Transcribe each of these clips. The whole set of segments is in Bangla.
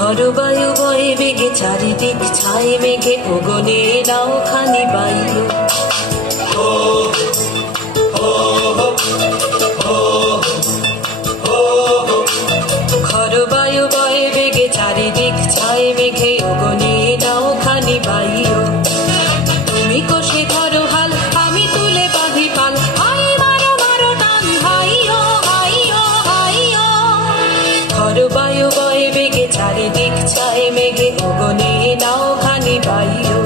ঘরবায়ু বয়ে বেগে চারিদিক ছায়ে মেঘে ওগনে নাও খানি বাইও। ঘরবায়ু বয়ে বেগে চারিদিক ছায়ে মেঘে ওগনে নাও খানি বাইও। তুমি কষে ধরো হাল আমি তুলে বাঁধি পাল, হাই মারো মারো টান হাইও হাইও হাইও। ঘরবায়ু বয়ে বেগে চারিদিক ছায়ে মেঘে ওগনে নাও খানি বাইও।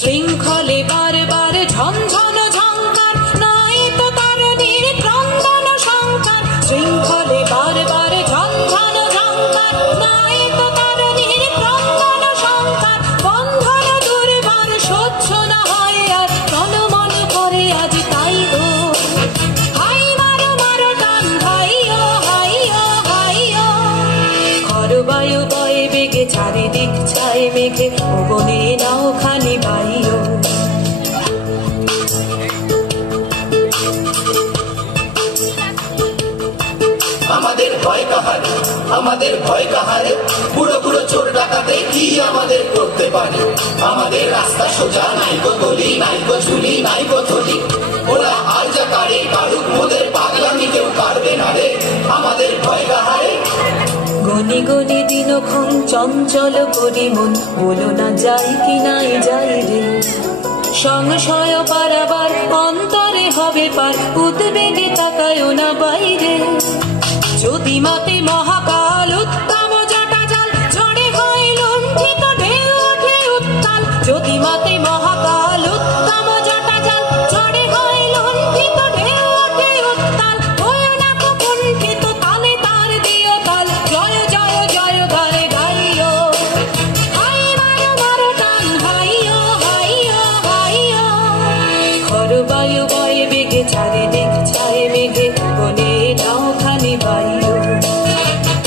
শৃঙ্খলে বারবার ঝনঝন ঝঙ্কার, নয় তো তারণীর ক্রন্দন শঙ্কার। শৃঙ্খলে বারবার ঝনঝন ঝঙ্কার, নয় তো তারণীর ক্রন্দন শঙ্কার। বন্ধন দুর্বার সহ্য না হয় আর, মন মন করে আজ তাই গো। হাই মারো মারো টান হাইও হাইও হাইও। ঘরবায়ু বয়ে বেগে চারিদিক ছায়ে মেঘে ওগনে নাও খানি বাইও। আমাদের ভয় কাহারে, আমাদের ভয় কাহারে, বুড়ো বুড়ো চোর ডাকাতে কি আমাদের করতে পারে। আমাদের রাস্তা সোজা, নাইকো গলি নাইকো ঝুলি নাইকো থলি। ওরা আর যা কারে কারুক, মোদের পাগলামি কেউ কারবে না রে। আমাদের ভয় কাহারে। গনি গনি দিনক্ষণ চঞ্চল করি মন, বলো না যাই কি নাই যাই রে। সংশয় পারাবার অন্তরে হবে পার, উদ্বেগে তাকায়ও না বাইরে। যদি মাতে মহাকাল উত্তম জটা জাল, ঝড়ে হয় লুণ্ঠিত ঢেউ ওঠে উত্তাল। যদি মাতে মহাকাল উত্তম জটা জাল, ঝড়ে হয় লুণ্ঠিত ঢেউ ওঠে উত্তাল। হয়ো না তো কুণ্ঠিত তালে তার দিও তাল, জয় জয় জয় গানে গাইও। হাই মারো মারো টান হাইও হাইও হাইও। ঘরবায়ু বয়ে বেগে চারিদিক ছায়ে মেঘে ওগনে নাও খানি বাইও।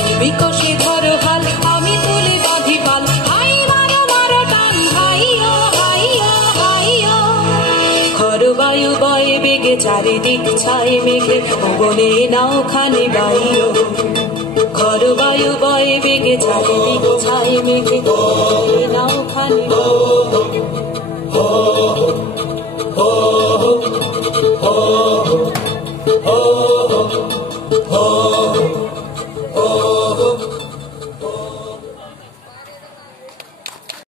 তুমি কষে ধরো হাল আমি তুলে বাঁধি পাল, হাই মারো মারো টান হাইও হাইও হাইও। ঘরবায়ু বয়ে বেগে চারিদিক ছায়ে মেঘে ওগনে নাও খানি বাইও। ঘরবায়ু বয়ে বেগে চারিদিক ছায়ে মেঘে ওগনে নাও খানি বাইও।